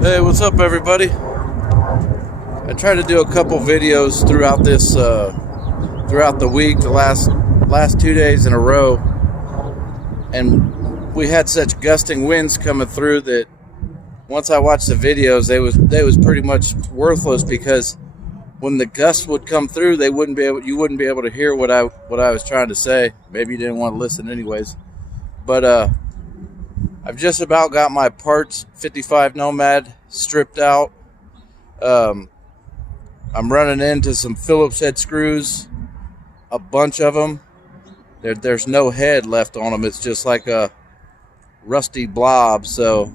Hey, what's up, everybody? I tried to do a couple videos throughout this, throughout the week, the last 2 days in a row, and we had such gusting winds coming through that once I watched the videos, they was pretty much worthless, because when the gusts would come through, you wouldn't be able to hear what I was trying to say. Maybe you didn't want to listen anyways, but I've just about got my parts 55 Nomad stripped out. I'm running into some Phillips head screws, a bunch of them. There's no head left on them. It's just like a rusty blob. So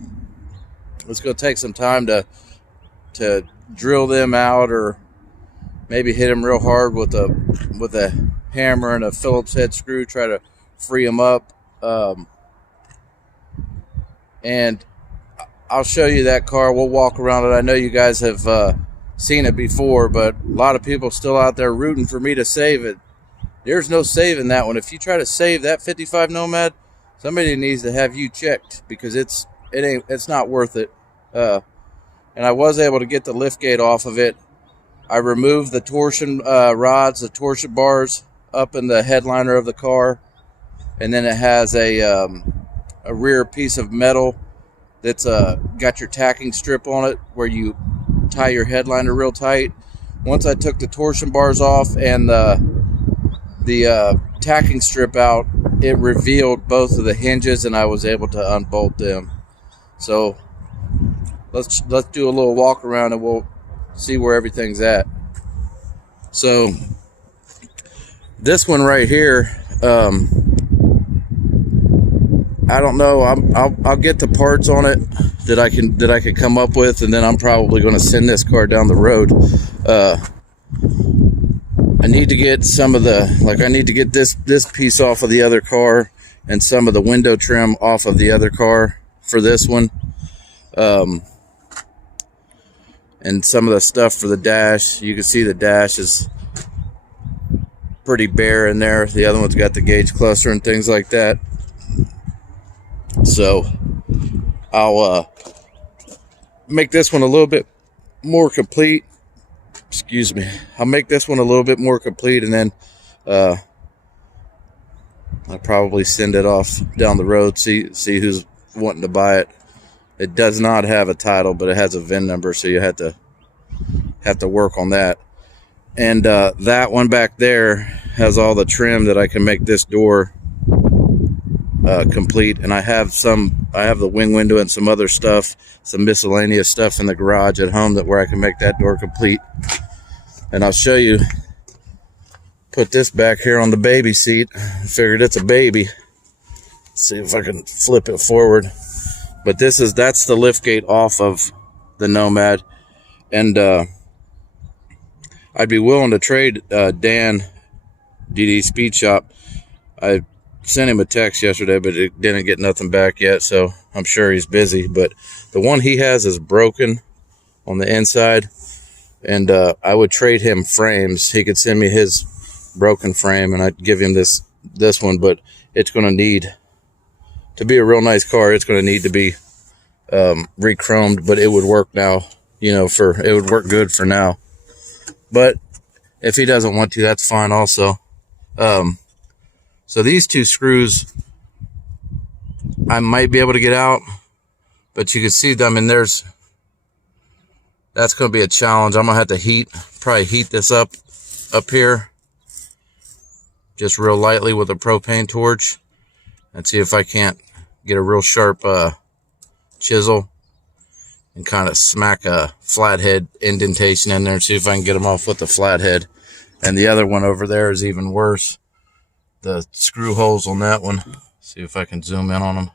it's going to take some time to drill them out, or maybe hit them real hard with a hammer and a Phillips head screw, try to free them up. And I'll show you that car. We'll walk around it. I know you guys have seen it before, but a lot of people still out there rooting for me to save it. There's no saving that one. If you try to save that 55 Nomad, somebody needs to have you checked, because it's not worth it. And I was able to get the lift gate off of it. I removed the torsion rods, the torsion bars up in the headliner of the car, and then it has a rear piece of metal that's got your tacking strip on it, where you tie your headliner real tight. Once I took the torsion bars off and the tacking strip out, it revealed both of the hinges, and I was able to unbolt them. So let's do a little walk around and we'll see where everything's at. So this one right here, I don't know. I'll get the parts on it that I can come up with, and then I'm probably going to send this car down the road. I need to get some of I need to get this piece off of the other car, and some of the window trim off of the other car for this one, and some of the stuff for the dash. You can see the dash is pretty bare in there. The other one's got the gauge cluster and things like that. So I'll make this one a little bit more complete. Excuse me. I'll make this one a little bit more complete, and then I'll probably send it off down the road, see who's wanting to buy it. It does not have a title, but it has a VIN number, so you have to work on that. And that one back there has all the trim that I can make this door complete. And I have the wing window and some other stuff, some miscellaneous stuff in the garage at home where I can make that door complete. And I'll show you, put this back here on the baby seat. I figured it's a baby. Let's see if I can flip it forward. But that's the lift gate off of the Nomad. And I'd be willing to trade Dan, DD Speed Shop. I sent him a text yesterday, but it didn't get nothing back yet, so I'm sure he's busy. But the one he has is broken on the inside, and I would trade him frames. He could send me his broken frame, and I'd give him this one. But it's going to need to be a real nice car. It's going to need to be re-chromed, but it would work now. It would work good for now. But if he doesn't want to, that's fine also. So these two screws, I might be able to get out, but you can see them, and that's going to be a challenge. I'm going to have to probably heat this up here, just real lightly with a propane torch, and see if I can't get a real sharp chisel and kind of smack a flathead indentation in there, and see if I can get them off with the flathead. And the other one over there is even worse. The screw holes on that one, see if I can zoom in on them.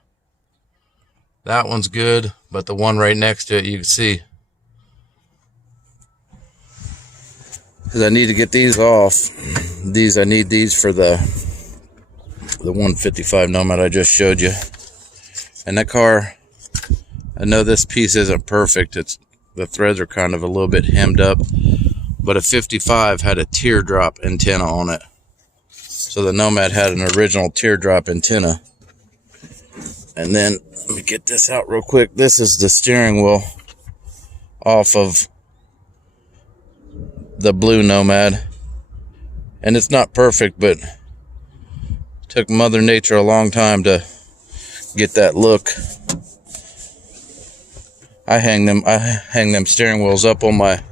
That one's good, but the one right next to it, you can see, because I need to get these off. I need these for the 155 Nomad I just showed you. And that car, I know this piece isn't perfect. The threads are kind of a little bit hemmed up, but a 55 had a teardrop antenna on it. So the Nomad had an original teardrop antenna. And then, let me get this out real quick. This is the steering wheel off of the blue Nomad. And it's not perfect, but it took Mother Nature a long time to get that look. I hang them steering wheels up on my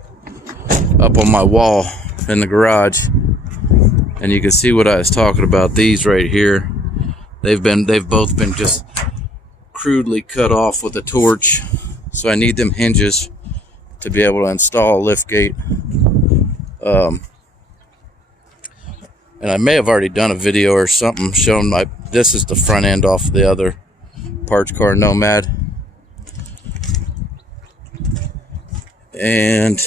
wall in the garage, and you can see what I was talking about. These right here, they've both been just crudely cut off with a torch, so I need them hinges to be able to install a lift gate. And I may have already done a video or something showing this is the front end off the other parts car Nomad. And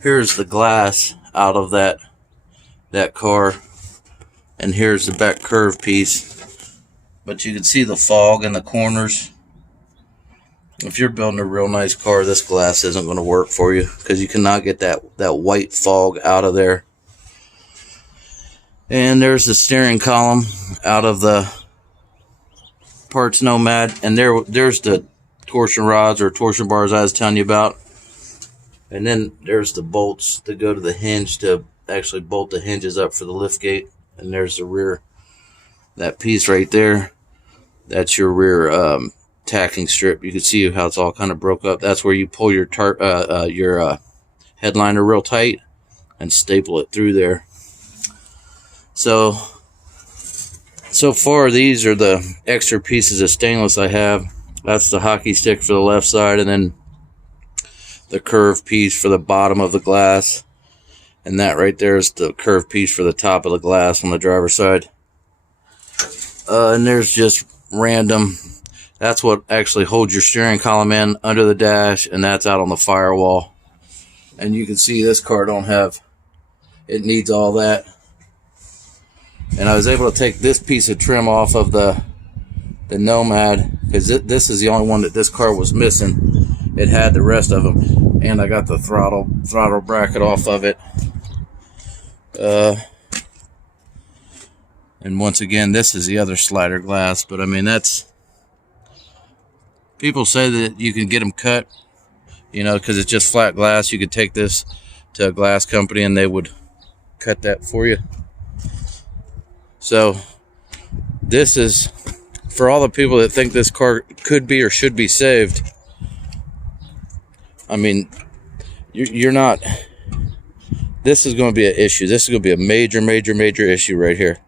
here's the glass out of that car, and here's the back curve piece. But you can see the fog in the corners. If you're building a real nice car, this glass isn't going to work for you, because you cannot get that white fog out of there. And there's the steering column out of the parts Nomad, and there's the torsion rods or torsion bars I was telling you about. And then there's the bolts that go to the hinge to actually bolt the hinges up for the lift gate. And there's the rear, that piece right there, that's your rear tacking strip. You can see how it's all kind of broke up. That's where you pull your headliner real tight and staple it through there. So far, these are the extra pieces of stainless I have. That's the hockey stick for the left side, and then the curved piece for the bottom of the glass. And that right there is the curved piece for the top of the glass on the driver's side. And there's just random. That's what actually holds your steering column in under the dash, and that's out on the firewall. And you can see this car don't have, it needs all that. And I was able to take this piece of trim off of the Nomad, because this is the only one that this car was missing. It had the rest of them, and I got the throttle bracket off of it. And once again, this is the other slider glass, but I mean, that's, people say that you can get them cut, you know, because it's just flat glass. You could take this to a glass company and they would cut that for you. So this is for all the people that think this car could be or should be saved. I mean, you're not, this is going to be an issue. This is going to be a major issue right here.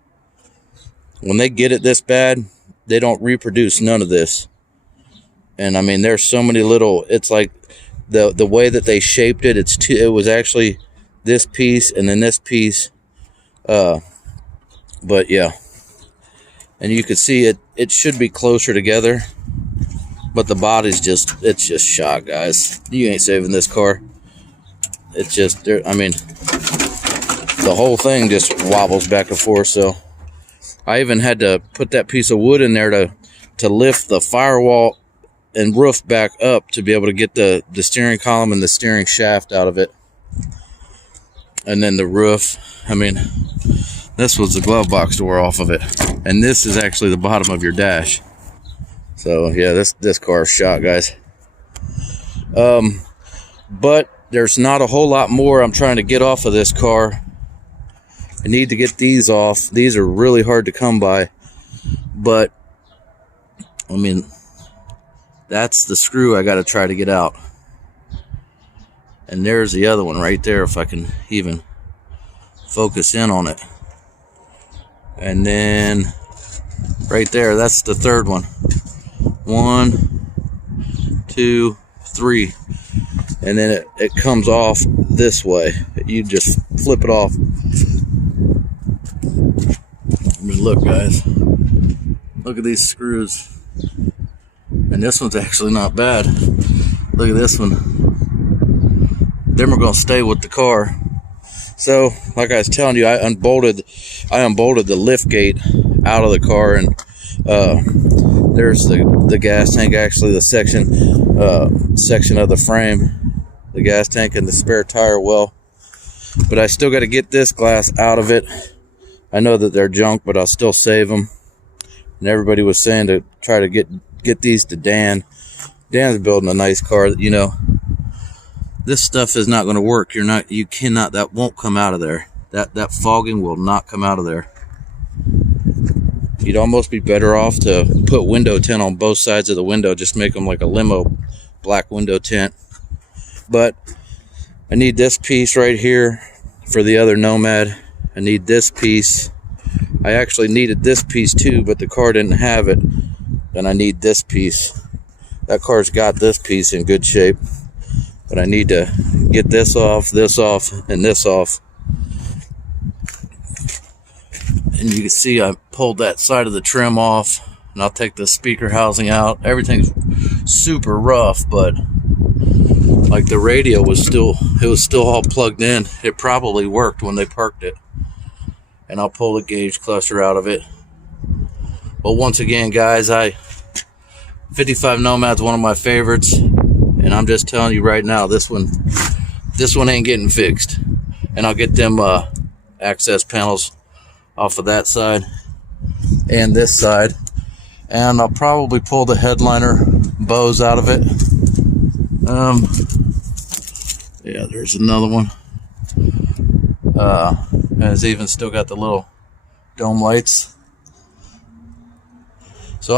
When they get it this bad, they don't reproduce none of this. And I mean, there's so many little, it's like the way that they shaped it, it was actually this piece and then this piece. But yeah, and you can see it should be closer together, but the body's it's just shot, guys. You ain't saving this car. It's just, I mean, the whole thing just wobbles back and forth. So I even had to put that piece of wood in there to lift the firewall and roof back up to be able to get the steering column and the steering shaft out of it. And then the roof, I mean, this was the glove box door off of it, and this is actually the bottom of your dash. So yeah, this car is shot, guys. But there's not a whole lot more I'm trying to get off of this car. I need to get these off. These are really hard to come by, but I mean, that's the screw I got to try to get out. And there's the other one right there, if I can even focus in on it. And then right there, that's the third one. 1, 2, 3. And then it comes off this way. You just flip it off. I mean, look, guys. Look at these screws. And this one's actually not bad. Look at this one. Them are going to stay with the car. So, like I was telling you, I unbolted the lift gate out of the car, and there's the gas tank, actually the section of the frame, the gas tank and the spare tire well. But I still got to get this glass out of it. I know that they're junk, but I'll still save them. And everybody was saying to try to get these to Dan. Dan's building a nice car, you know. this stuff is not going to work. You cannot, that won't come out of there. That fogging will not come out of there. You'd almost be better off to put window tint on both sides of the window. Just make them like a limo black window tint. But I need this piece right here for the other Nomad. I need this piece. I actually needed this piece too, but the car didn't have it. And I need this piece. That car's got this piece in good shape. But I need to get this off, and this off. And you can see I pulled that side of the trim off, and I'll take the speaker housing out. Everything's super rough, but like the radio was still all plugged in. It probably worked when they parked it. And I'll pull the gauge cluster out of it. But once again, guys, 55 Nomad's one of my favorites, and I'm just telling you right now, this one ain't getting fixed. And I'll get them access panels off of that side and this side, and I'll probably pull the headliner bows out of it. Yeah, there's another one. And it's even still got the little dome lights. So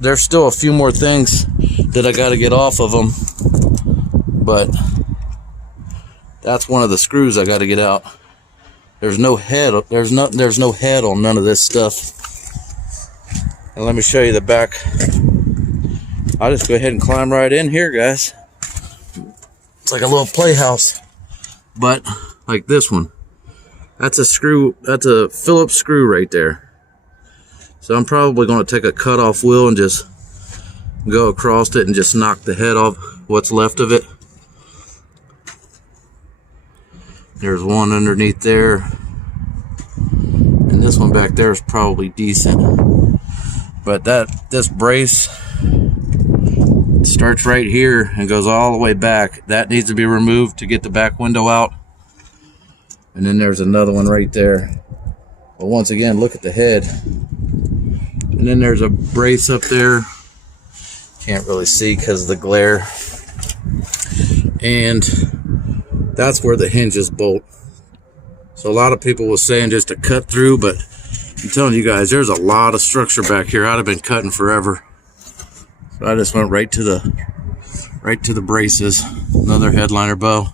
there's still a few more things that I got to get off of them, but that's one of the screws I got to get out. There's no head. There's no head on none of this stuff. And let me show you the back. I'll just go ahead and climb right in here, guys. It's like a little playhouse, but like this one. That's a screw. That's a Phillips screw right there. So I'm probably going to take a cut-off wheel and just go across it and just knock the head off what's left of it. There's one underneath there, and this one back there is probably decent. But this brace starts right here and goes all the way back. That needs to be removed to get the back window out. And then there's another one right there. But once again, look at the head. And then there's a brace up there. Can't really see because of the glare. And that's where the hinges bolt. So a lot of people were saying just to cut through, but I'm telling you guys, there's a lot of structure back here. I'd have been cutting forever. So I just went right to the braces. Another headliner bow.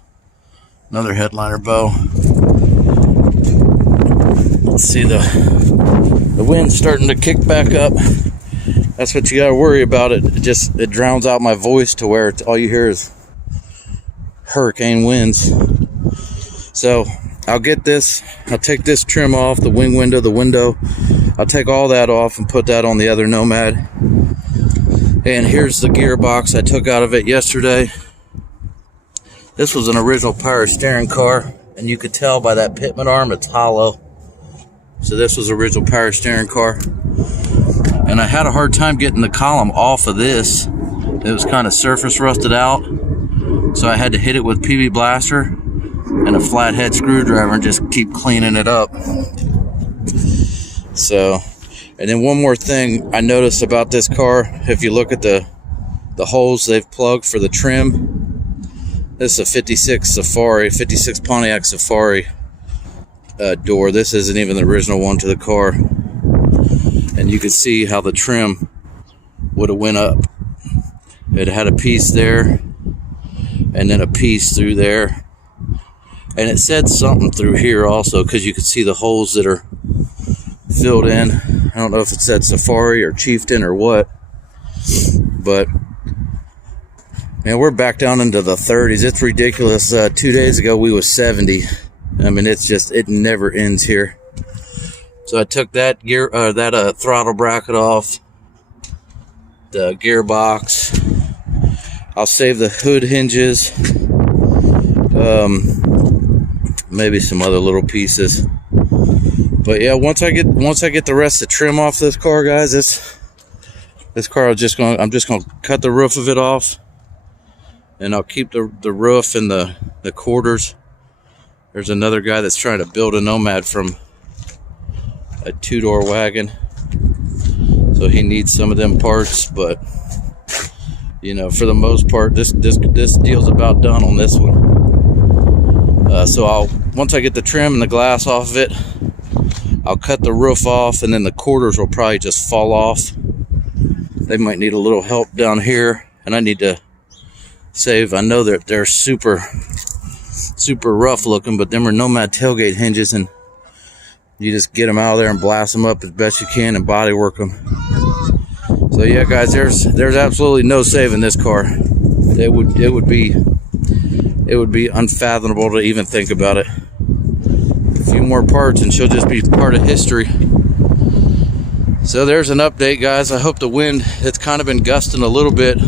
Another headliner bow. Let's see, the wind's starting to kick back up. That's what you gotta worry about. It drowns out my voice to where all you hear is hurricane winds. So I'll get this. I'll take this trim off, the wing window, the window. I'll take all that off and put that on the other Nomad. And here's the gearbox I took out of it yesterday. This was an original power steering car, and you could tell by that pitman arm it's hollow. So this was original power steering car. And I had a hard time getting the column off of this. It was kind of surface rusted out. So I had to hit it with PB Blaster and a flathead screwdriver and just keep cleaning it up. So, and then one more thing I noticed about this car, if you look at the holes they've plugged for the trim, this is a 56 Pontiac Safari door. This isn't even the original one to the car. And you can see how the trim would have went up. It had a piece there, and then a piece through there, and it said something through here also, because you could see the holes that are filled in. I don't know if it said Safari or Chieftain or what, but man, we're back down into the 30s. It's ridiculous. 2 days ago we was 70. I mean, it's just, it never ends here. So I took that throttle bracket off, the gearbox. I'll save the hood hinges, maybe some other little pieces. But yeah, once I get the rest of the trim off this car, guys, this car I'm just gonna cut the roof of it off, and I'll keep the roof and the quarters. There's another guy that's trying to build a Nomad from a two-door wagon, so he needs some of them parts. But you know, for the most part, this deal's about done on this one. So once I get the trim and the glass off of it, I'll cut the roof off, and then the quarters will probably just fall off. They might need a little help down here, and I need to save. I know that they're super rough looking, but them are Nomad tailgate hinges, and you just get them out of there and blast them up as best you can and body work them. So yeah, guys, there's absolutely no saving this car. It would be unfathomable to even think about it. A few more parts and she'll just be part of history. So there's an update, guys. I hope the wind, it's kind of been gusting a little bit,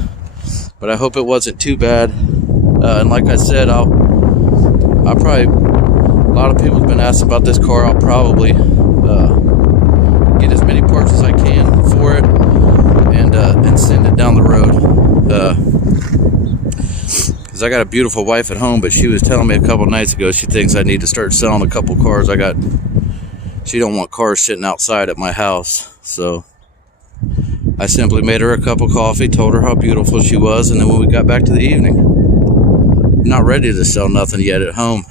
but I hope it wasn't too bad. And like I said, I'll probably, a lot of people have been asking about this car. I'll probably get as many parts as I can for it and send it down the road. Because I got a beautiful wife at home, but she was telling me a couple nights ago she thinks I need to start selling a couple cars. She don't want cars sitting outside at my house. So I simply made her a cup of coffee, told her how beautiful she was, and then when we got back to the evening, I'm not ready to sell nothing yet at home.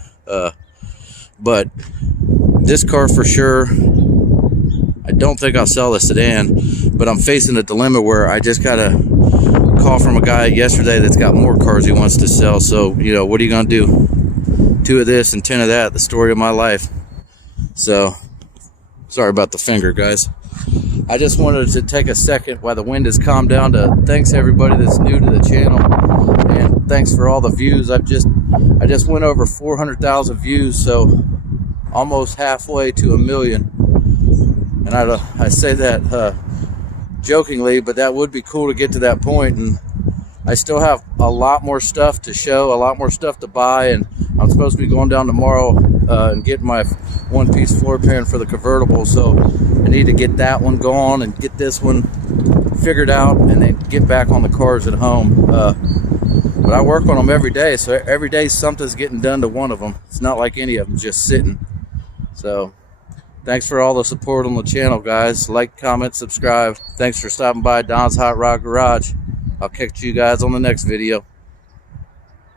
But this car for sure, I don't think I'll sell the sedan, but I'm facing a dilemma where I just got a call from a guy yesterday that's got more cars he wants to sell. So, you know, what are you going to do? 2 of this and 10 of that, the story of my life. So, sorry about the finger, guys. I just wanted to take a second while the wind has calmed down to thanks everybody that's new to the channel, and thanks for all the views. I just went over 400,000 views, so almost halfway to 1 million. And I say that jokingly, but that would be cool to get to that point. And I still have a lot more stuff to show, a lot more stuff to buy, and I'm supposed to be going down tomorrow and getting my one-piece floor pan for the convertible. So I need to get that one going and get this one figured out, and then get back on the cars at home. But I work on them every day, so every day something's getting done to one of them. It's not like any of them just sitting. So thanks for all the support on the channel, guys. Like, comment, subscribe. Thanks for stopping by Don's Hot Rod Garage. I'll catch you guys on the next video.